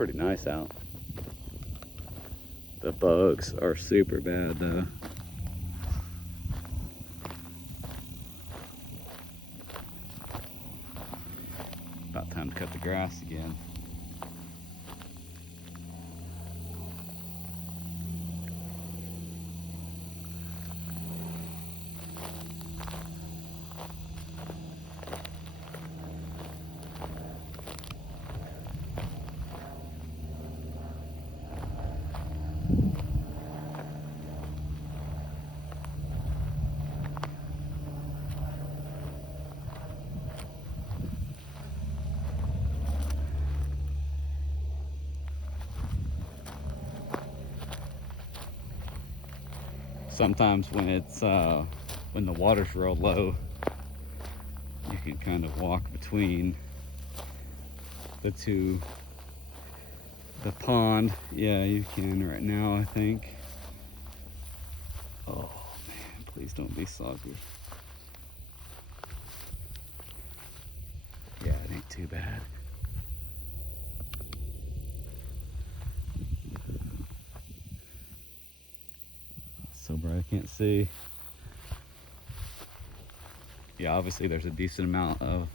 pretty nice out. The bugs are super bad though. About time to cut the grass again. Sometimes when it's when the water's real low, you can kind of walk between the pond. Yeah, you can right now, I think. Oh man, please don't be soggy. Yeah, it ain't too bad. So bright I can't see. Yeah, obviously there's a decent amount of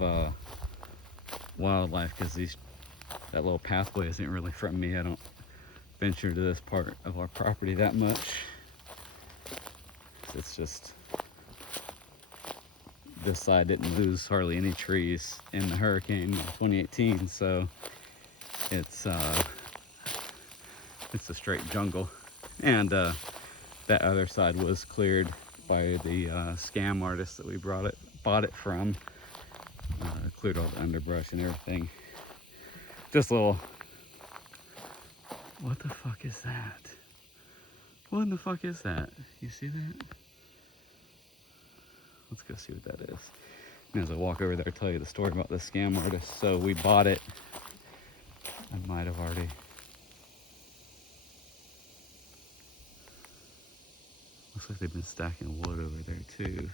wildlife because that little pathway isn't really from me. I don't venture to this part of our property that much. It's just this side didn't lose hardly any trees in the hurricane in 2018, so it's a straight jungle. And that other side was cleared by the scam artist that we bought it from. Cleared all the underbrush and everything. Just a little. What the fuck is that? What in the fuck is that? You see that? Let's go see what that is. And as I walk over there, I'll tell you the story about this scam artist. So we bought it. I might have already. Looks like they've been stacking wood over there too.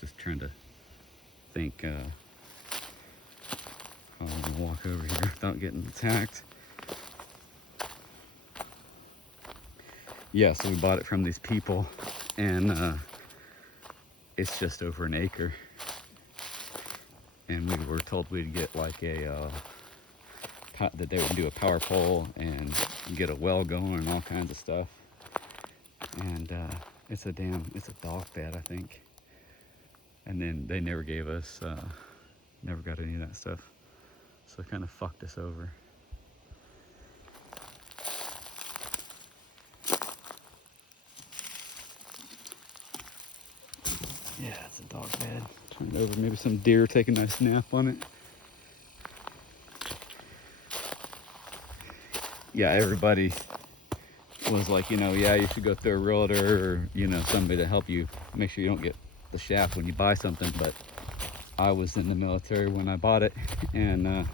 Just trying to think how I'm gonna walk over here without getting attacked. Yeah, so we bought it from these people, and it's just over an acre. And we were told we'd get like that they would do a power pole and get a well going and all kinds of stuff. And it's a dog bed, I think. And then they never gave us, never got any of that stuff. So it kind of fucked us over. Yeah, it's a dog bed. Turn it over, maybe some deer taking a nice nap on it. Yeah, everybody was like, yeah, you should go through a realtor or, somebody to help you make sure you don't get the shaft when you buy something. But I was in the military when I bought it, and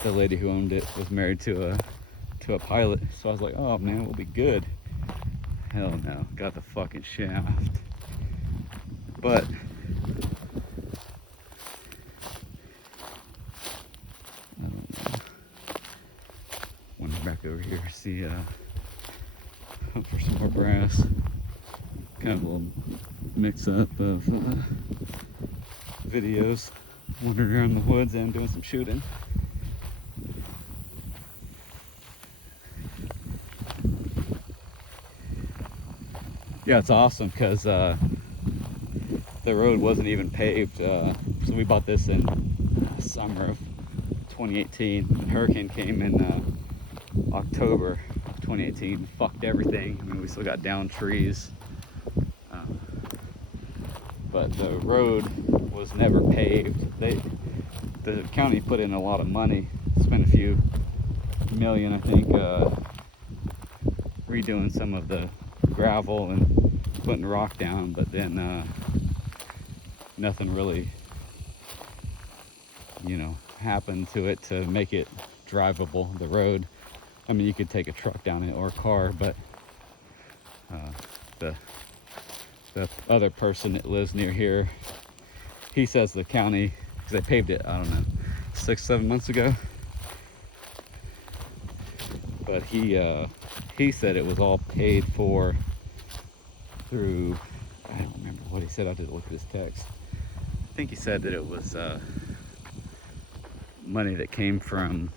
the lady who owned it was married to a pilot. So I was like, oh man, we'll be good. Hell no, got the fucking shaft. But I don't know. Went back over here, see hope for some more brass. Kind of a little mix up of videos, wandering around the woods and doing some shooting. Yeah, it's awesome because the road wasn't even paved. So we bought this in summer of 2018. The hurricane came in October of 2018, fucked everything. I mean, we still got down trees. But the road was never paved. The county put in a lot of money, spent a few million, I think, redoing some of the gravel and putting rock down, but then nothing really, happened to it to make it drivable, the road. I mean, you could take a truck down it or a car, but the the other person that lives near here, he says the county, because they paved it, I don't know, 6-7 months ago. But he said it was all paid for through, I don't remember what he said. I did look at his text. I think he said that it was money that came from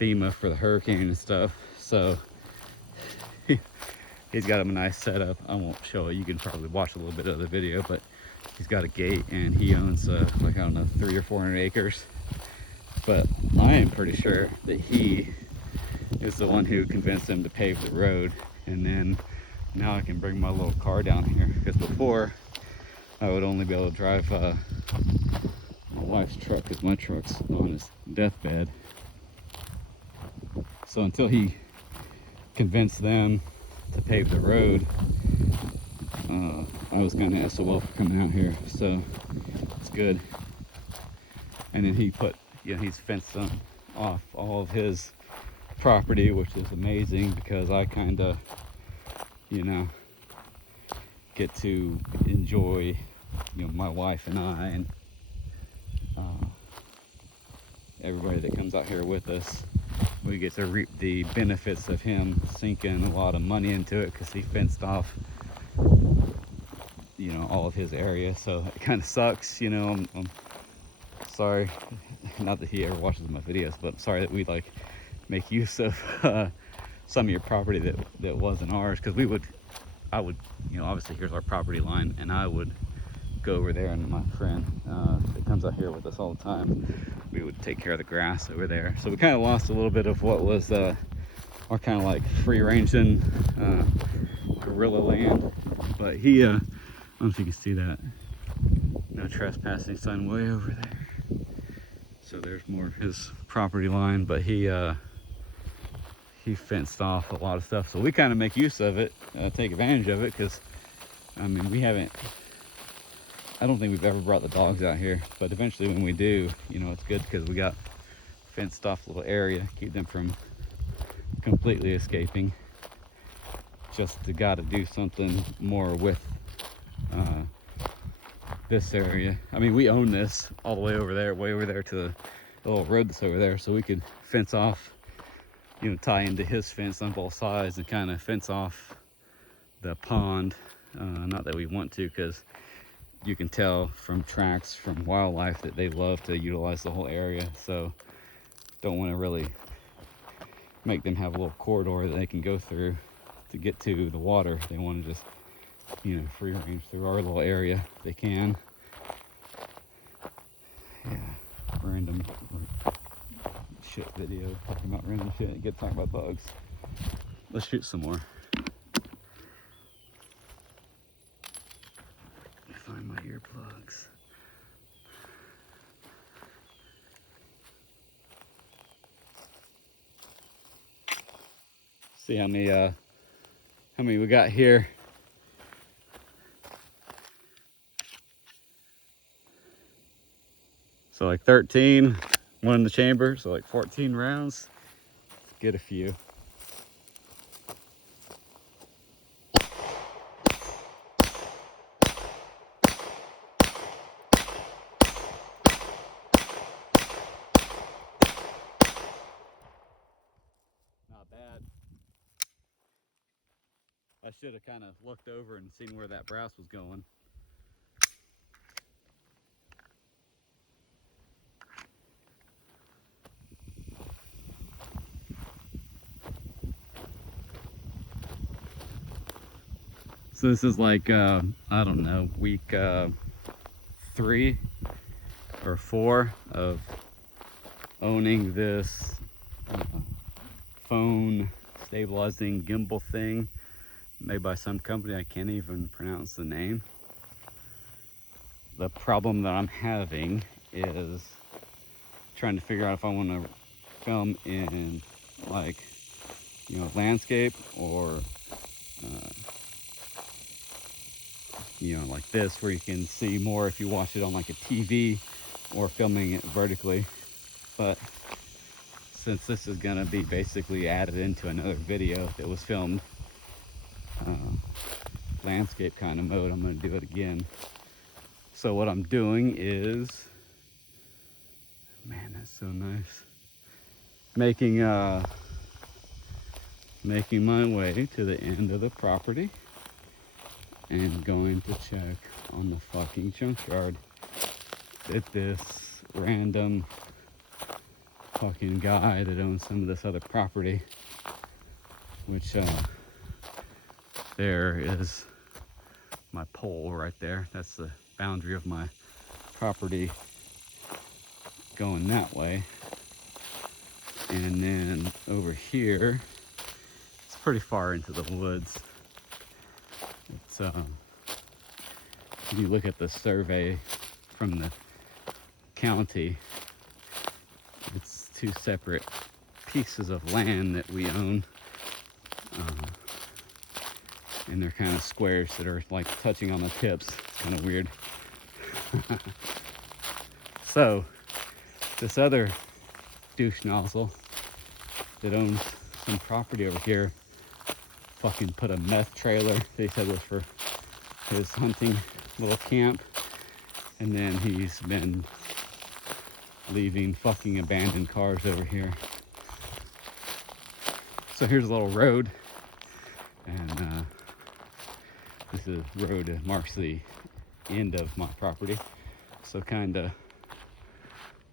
FEMA for the hurricane and stuff. So he's got him a nice setup. I won't show it. You can probably watch a little bit of the video, but he's got a gate and he owns like, I don't know, 300 or 400 acres. But I am pretty sure that he is the one who convinced him to pave the road. And then now I can bring my little car down here, because before I would only be able to drive my wife's truck, because my truck's on his deathbed. So until he convinced them to pave the road, I was kind of SOL for coming out here, so it's good. And then he put, he's fenced off all of his property, which is amazing, because I kind of, get to enjoy, my wife and I, and everybody that comes out here with us. We get to reap the benefits of him sinking a lot of money into it, because he fenced off, all of his area. So it kind of sucks, I'm sorry, not that he ever watches my videos, but I'm sorry that we make use of some of your property that wasn't ours, because I would, obviously here's our property line, and I would go over there, and my friend that comes out here with us all the time, we would take care of the grass over there. So we kind of lost a little bit of what was our kind of free ranging guerrilla land. But he, I don't know if you can see that, no trespassing sign way over there. So there's more of his property line, but he fenced off a lot of stuff. So we kind of make use of it, take advantage of it, because I mean, I don't think we've ever brought the dogs out here, but eventually when we do, it's good, because we got fenced off little area, keep them from completely escaping. Just got to do something more with this area. I mean, we own this all the way over there to the little road that's over there, so we could fence off, tie into his fence on both sides and kind of fence off the pond. Not that we want to, because you can tell from tracks from wildlife that they love to utilize the whole area. So don't want to really make them have a little corridor that they can go through to get to the water. They want to just, free range through our little area if they can. Yeah, random shit video, talking about random shit. Get to talk about bugs. Let's shoot some more. Find my earplugs. See how many we got here. So 13, one in the chamber, so 14 rounds. Get a few. Not bad. I should have kind of looked over and seen where that brass was going. So this is I don't know, week 3 or 4 of owning this phone stabilizing gimbal thing made by some company. I can't even pronounce the name. The problem that I'm having is trying to figure out if I want to film in landscape, or like this, where you can see more if you watch it on a TV, or filming it vertically. But since this is gonna be basically added into another video that was filmed landscape kind of mode, I'm going to do it again. So what I'm doing is, man, that's so nice. Making my way to the end of the property and going to check on the fucking junkyard that this random fucking guy that owns some of this other property, which there is my pole right there. That's the boundary of my property going that way. And then over here, it's pretty far into the woods. It's if you look at the survey from the county, it's two separate pieces of land that we own. And they're kind of squares that are like touching on the tips. It's kind of weird. So, this other douche nozzle that owns some property over here fucking put a meth trailer they said was for his hunting little camp, and then he's been leaving fucking abandoned cars over here. So here's a little road, and this is road that marks the end of my property. So kind of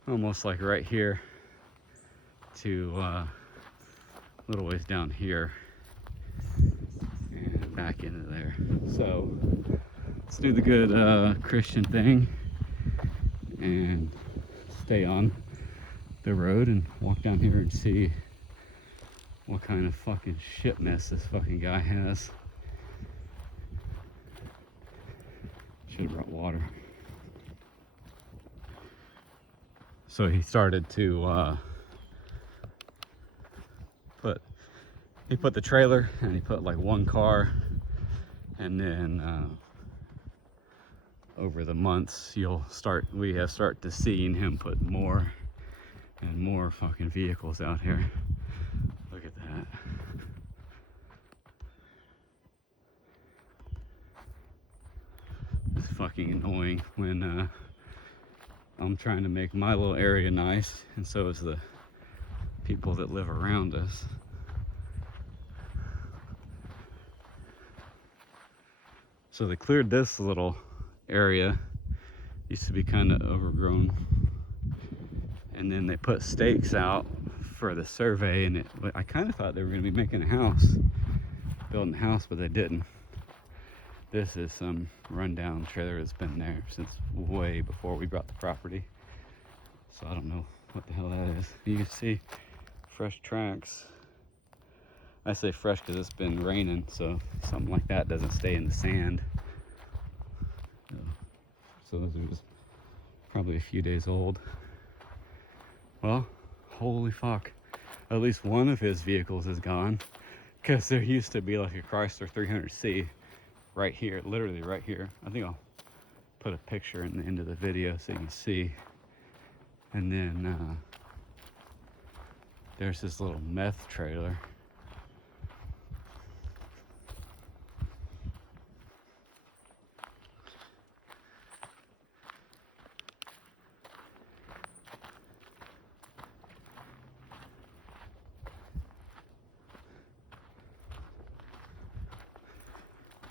almost like right here to a little ways down here and back into there. So let's do the good Christian thing and stay on the road and walk down here and see what kind of fucking shit mess this fucking guy has. Should have brought water. So he started to he put the trailer and he put like one car, and then over the months we have start to seeing him put more and more fucking vehicles out here. Look at that. It's fucking annoying when I'm trying to make my little area nice, and so is the people that live around us. So they cleared this little area, used to be kind of overgrown, and then they put stakes out for the survey, and I kind of thought they were going to be making a house, building a house, but they didn't. This is some rundown trailer that's been there since way before we bought the property. So I don't know what the hell that is. You can see fresh tracks. I say fresh because it's been raining, so something like that doesn't stay in the sand. So those are just probably a few days old. Well, holy fuck. At least one of his vehicles is gone, because there used to be like a Chrysler 300C right here, literally right here. I think I'll put a picture in the end of the video so you can see. And then there's this little meth trailer.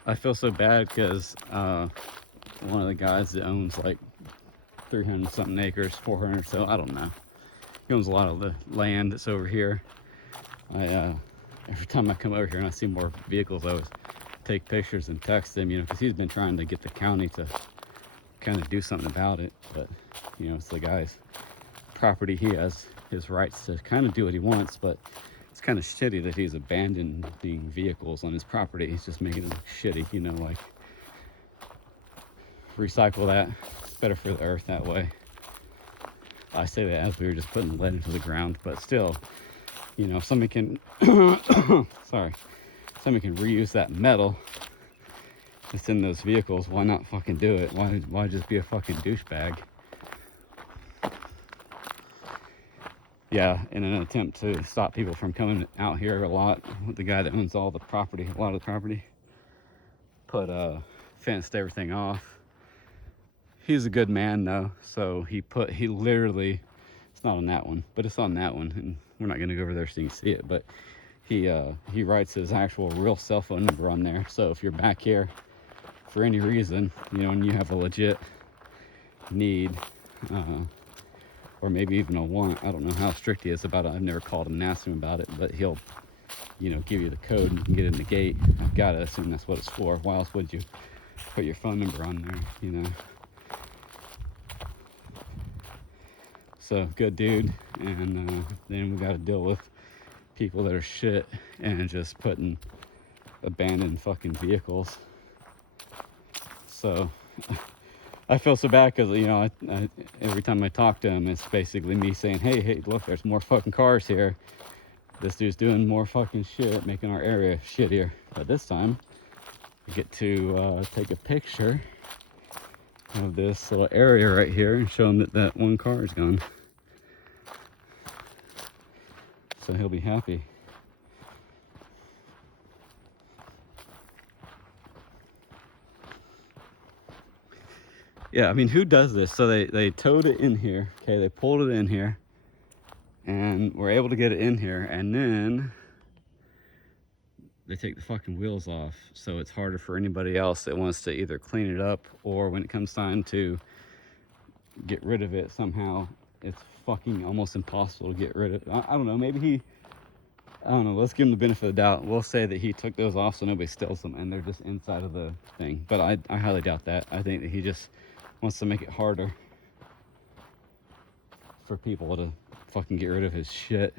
I feel so bad because one of the guys that owns like 300 something acres, 400, so I don't know. He owns a lot of the land that's over here. Every time I come over here and I see more vehicles, I always take pictures and text him, because he's been trying to get the county to kind of do something about it. But, it's the guy's property. He has his rights to kind of do what he wants, but it's kind of shitty that he's abandoning vehicles on his property. He's just making it look shitty, like recycle that. It's better for the earth that way. I say that as we were just putting lead into the ground, but still, if somebody can, somebody can reuse that metal that's in those vehicles, why not fucking do it? Why just be a fucking douchebag? Yeah, in an attempt to stop people from coming out here a lot, the guy that owns all the property, a lot of the property, put fenced everything off. He's a good man though, so he literally, it's not on that one, but it's on that one, and we're not gonna go over there so you can see it, but he writes his actual real cell phone number on there. So if you're back here for any reason, you know, and you have a legit need, or maybe even a want, I don't know how strict he is about it. I've never called him and asked him about it, but he'll, you know, give you the code and you can get in the gate. I've got to assume that's what it's for. Why else would you put your phone number on there, you know? So good dude. And then we got to deal with people that are shit and just putting abandoned fucking vehicles. So I feel so bad because, you know, I every time I talk to him, it's basically me saying, hey, look, there's more fucking cars here. This dude's doing more fucking shit, making our area shittier. But this time, I get to take a picture of this little area right here and show him that that one car is gone. So he'll be happy. Yeah, I mean, who does this? So they towed it in here, okay, they pulled it in here, and we're able to get it in here, and then they take the fucking wheels off, so it's harder for anybody else that wants to either clean it up, or when it comes time to get rid of it somehow, it's fucking almost impossible to get rid of it. I don't know, maybe I don't know, let's give him the benefit of the doubt. We'll say that he took those off so nobody steals them and they're just inside of the thing. But I highly doubt that. I think that he just wants to make it harder for people to fucking get rid of his shit.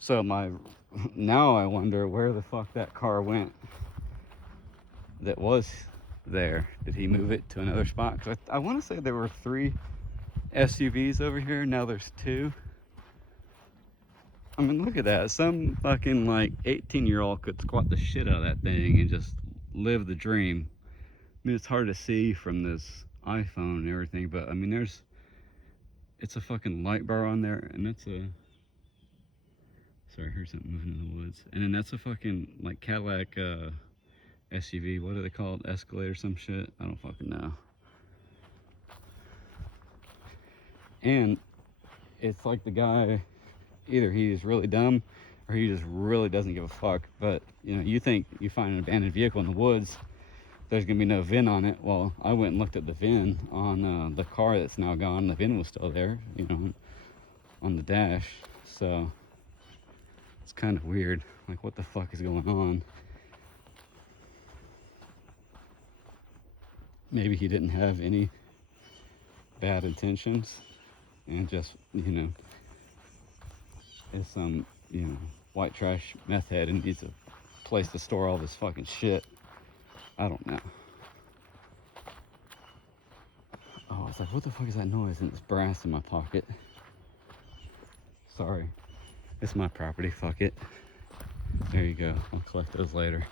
So now I wonder where the fuck that car went that was there. Did he move it to another spot? 'Cause I want to say there were 3 SUVs over here. Now there's 2. I mean, look at that. Some fucking like 18-year-old could squat the shit out of that thing and just live the dream. I mean, it's hard to see from this iPhone and everything, but I mean, it's a fucking light bar on there, and that's a, sorry, I heard something moving in the woods. And then that's a fucking like Cadillac SUV. What are they called? Escalade or some shit? I don't fucking know. And it's like the guy, either he's really dumb or he just really doesn't give a fuck. But you know, you think you find an abandoned vehicle in the woods, there's gonna be no VIN on it. Well, I went and looked at the VIN on the car that's now gone. The VIN was still there, you know, on the dash. So it's kind of weird. Like, what the fuck is going on? Maybe he didn't have any bad intentions and just, you know, is some, you know, white trash meth head and needs a place to store all this fucking shit. I don't know. Oh, I was like, what the fuck is that noise? And it's brass in my pocket. Sorry. It's my property, fuck it. There you go. I'll collect those later.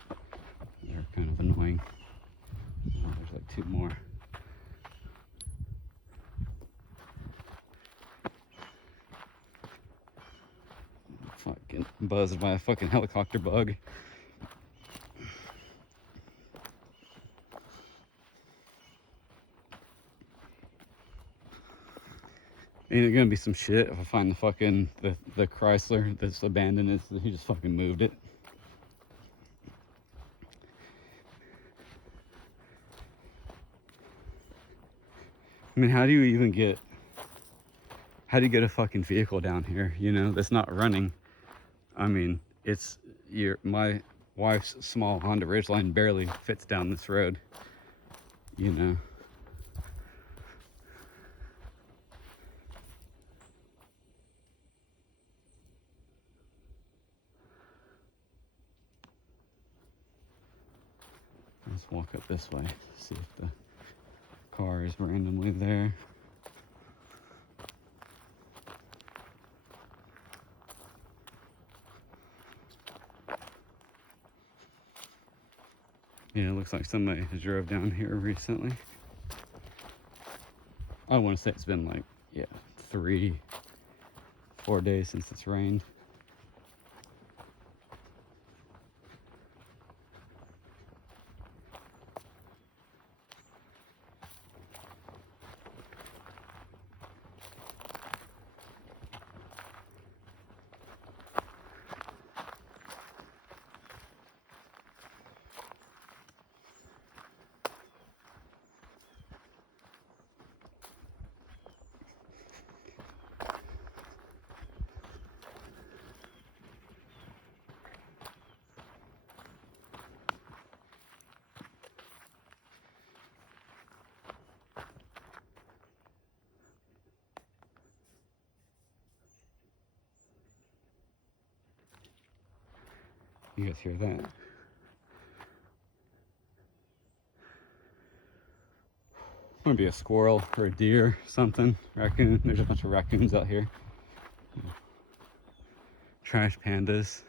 They're kind of annoying. Oh, there's like 2 more. Fucking buzzed by a fucking helicopter bug. Ain't it gonna be some shit if I find the fucking the Chrysler that's abandoned? He just fucking moved it. I mean, how do you get a fucking vehicle down here, you know, that's not running? I mean, my wife's small Honda Ridgeline barely fits down this road, you know. Let's walk up this way, see if the car is randomly there. Yeah, it looks like somebody has drove down here recently. I want to say it's been like, yeah, 3-4 days since it's rained. You guys hear that? Might be a squirrel or a deer, something. Raccoon. There's a bunch of raccoons out here. Trash pandas.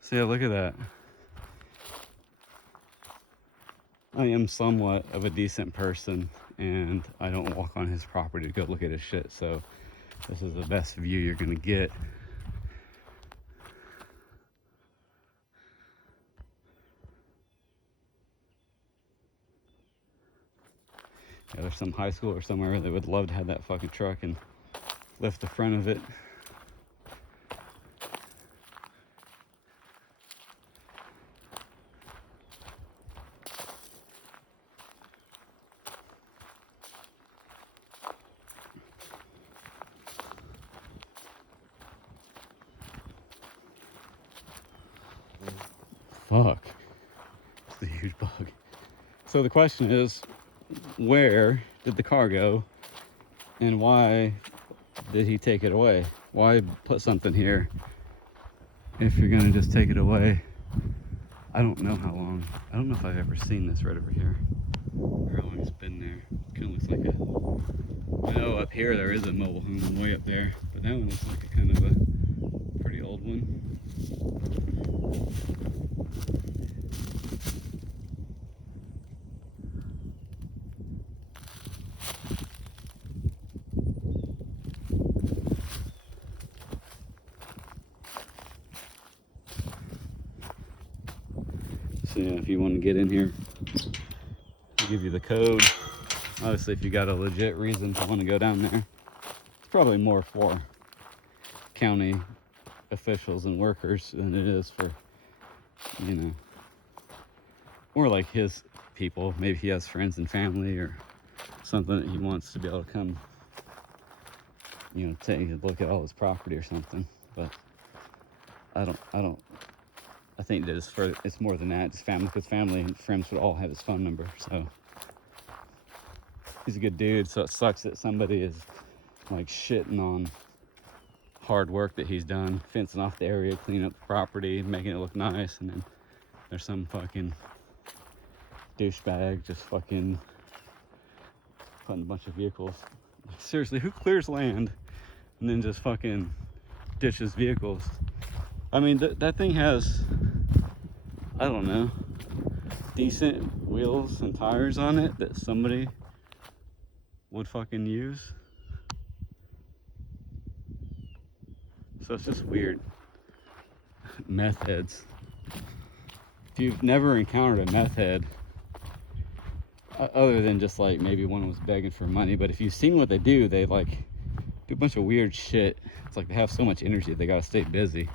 So yeah, look at that. I am somewhat of a decent person, and I don't walk on his property to go look at his shit, so this is the best view you're gonna get. Yeah, there's some high school or somewhere that would love to have that fucking truck and lift the front of it. Fuck. It's a huge bug. So the question is, where did the car go? And why did he take it away? Why put something here if you're gonna just take it away? I don't know how long. I don't know if I've ever seen this right over here. Or how long it's been there. It kind of looks like a... I know up here there is a mobile home way up there, but that one looks like a kind of a pretty old one. So yeah, if you want to get in here, I'll give you the code. Obviously, if you got a legit reason to want to go down there, it's probably more for county officials and workers than it is for, you know, or like his people. Maybe he has friends and family or something that he wants to be able to come, you know, take a look at all his property or something. But I think that it's more than that. It's family, because family and friends would all have his phone number. So he's a good dude. So it sucks that somebody is like shitting on hard work that he's done, fencing off the area, cleaning up the property, making it look nice, and then there's some fucking douchebag just fucking putting a bunch of vehicles. Seriously, who clears land and then just fucking ditches vehicles? I mean, that thing has, I don't know, decent wheels and tires on it that somebody would fucking use. So it's just weird. Meth heads. If you've never encountered a meth head, other than just like maybe one was begging for money, but if you've seen what they do, they like do a bunch of weird shit. It's like they have so much energy, they gotta stay busy.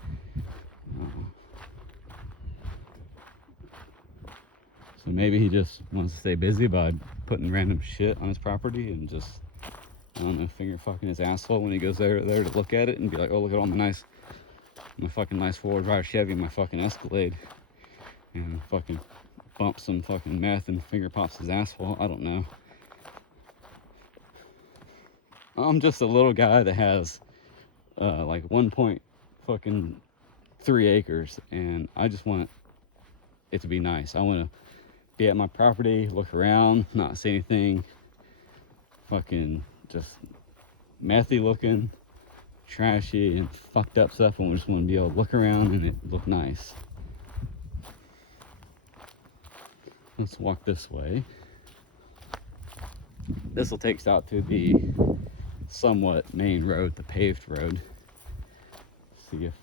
So maybe he just wants to stay busy by putting random shit on his property and just, I don't know, finger fucking his asshole when he goes there to look at it and be like, oh, look at all my fucking nice four-wheel drive Chevy, my fucking Escalade, and fucking bumps some fucking meth and finger pops his asshole. I don't know. I'm just a little guy that has like 1.3 acres, and I just want it to be nice. I want to be at my property, look around, not see anything fucking just methy looking, trashy and fucked up stuff. I just want to be able to look around and it look nice. Let's walk this way. This will take us out to the somewhat main road, the paved road. See if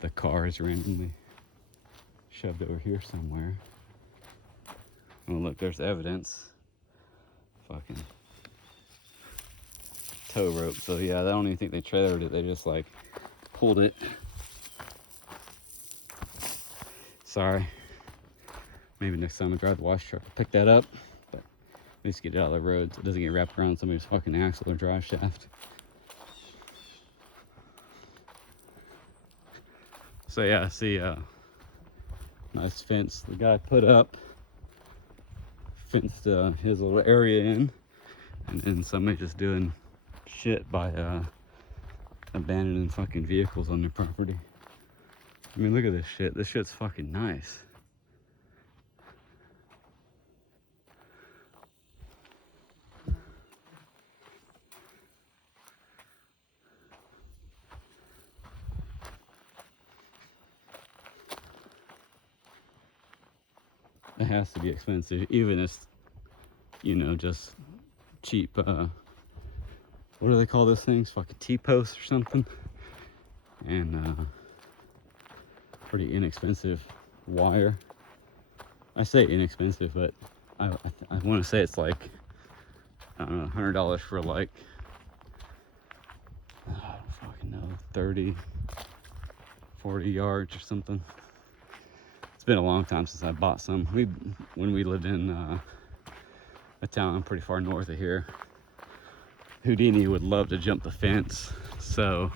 the car is randomly shoved over here somewhere. Oh, look, there's evidence. Fucking tow rope. So yeah, I don't even think they trailered it. They just like pulled it. Sorry. Maybe next time I drive the wash truck, I'll pick that up. But at least get it out of the road so it doesn't get wrapped around somebody's fucking axle or drive shaft. So yeah, I see nice fence the guy put up. Fenced his little area in, and then somebody just doing shit by abandoning fucking vehicles on their property. I mean, look at this shit. This shit's fucking nice. It has to be expensive, even if, you know, just cheap, what do they call those things? Fucking T-posts or something. And pretty inexpensive wire. I say inexpensive, but I want to say it's like, I don't know, $100 for like, I don't fucking know, 30, 40 yards or something. It's been a long time since I bought some. When we lived in a town pretty far north of here, Houdini would love to jump the fence, so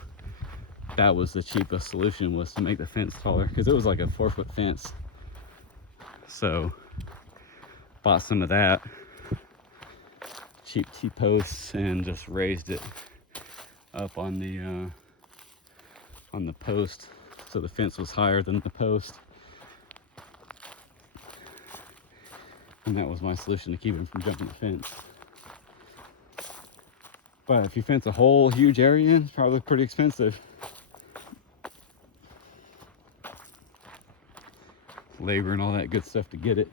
that was the cheapest solution, was to make the fence taller, because it was like a 4-foot fence. So bought some of that, cheap T-posts, and just raised it up on the post, so the fence was higher than the post. And that was my solution to keep him from jumping the fence. But if you fence a whole huge area in, it's probably pretty expensive. Labor and all that good stuff to get it.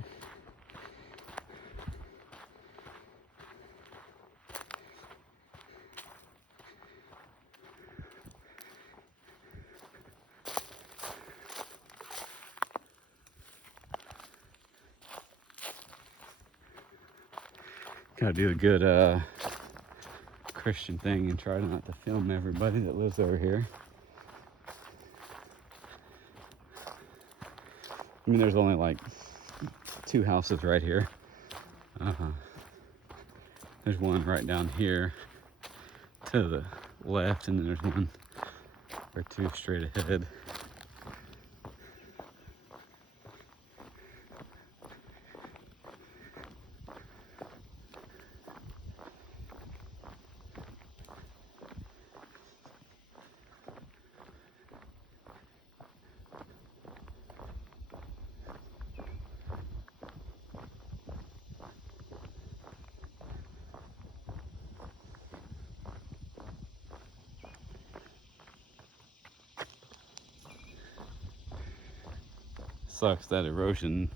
Gotta do a good Christian thing and try not to film everybody that lives over here. I mean, there's only like 2 houses right here. There's one right down here to the left, and then there's one or 2 straight ahead. Sucks that erosion,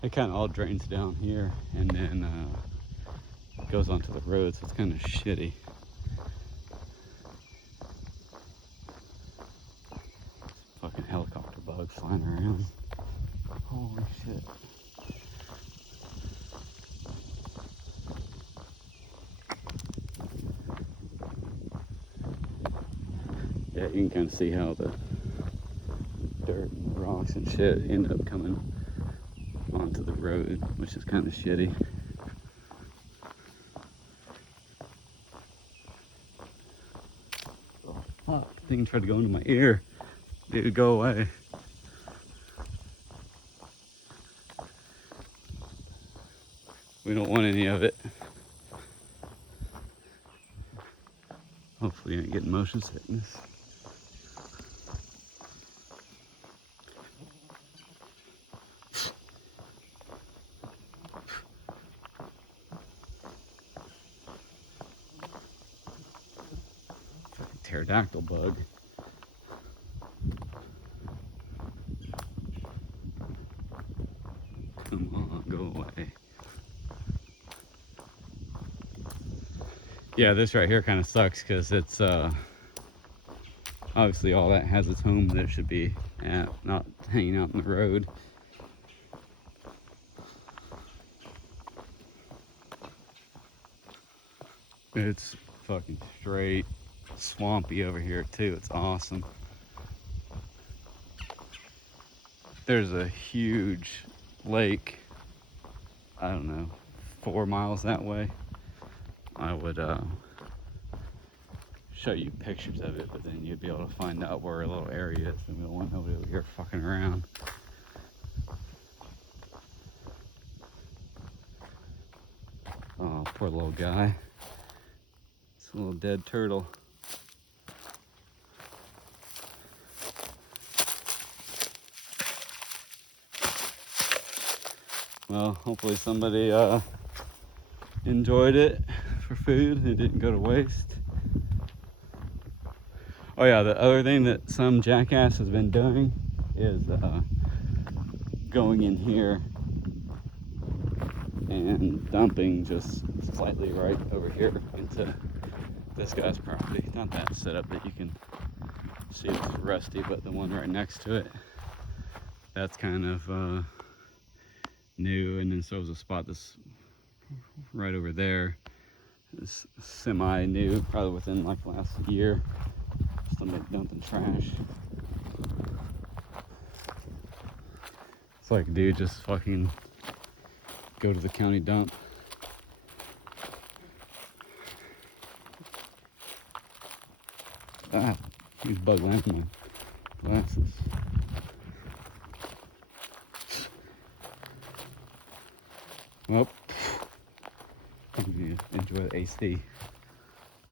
it kind of all drains down here and then goes onto the road, so it's kind of shitty. Fucking helicopter bugs flying around. Holy shit. Yeah, you can kind of see how the dirt and rocks and shit end up coming onto the road, which is kind of shitty. Oh, fuck. The thing tried to go into my ear. Dude, go away. We don't want any of it. Hopefully you ain't getting motion sickness. Pterodactyl bug. Come on, go away. Yeah, this right here kind of sucks because it's obviously all that has its home that it should be at, not hanging out in the road. It's fucking straight swampy over here too. It's awesome. There's a huge lake, I don't know, 4 miles that way. I would show you pictures of it, but then you'd be able to find out where a little area is, and we don't want nobody over here fucking around. Oh, poor little guy. It's a little dead turtle. Well, hopefully somebody enjoyed it for food. It didn't go to waste. Oh yeah, the other thing that some jackass has been doing is going in here and dumping just slightly right over here into this guy's property. Not that setup that you can see it's rusty, but the one right next to it, that's kind of new. And then so is a spot that's right over there. It's semi-new, probably within like last year. Somebody dumping trash. It's like, dude, just fucking go to the county dump. Ah, huge bug landed on my glasses. Well, enjoy the AC.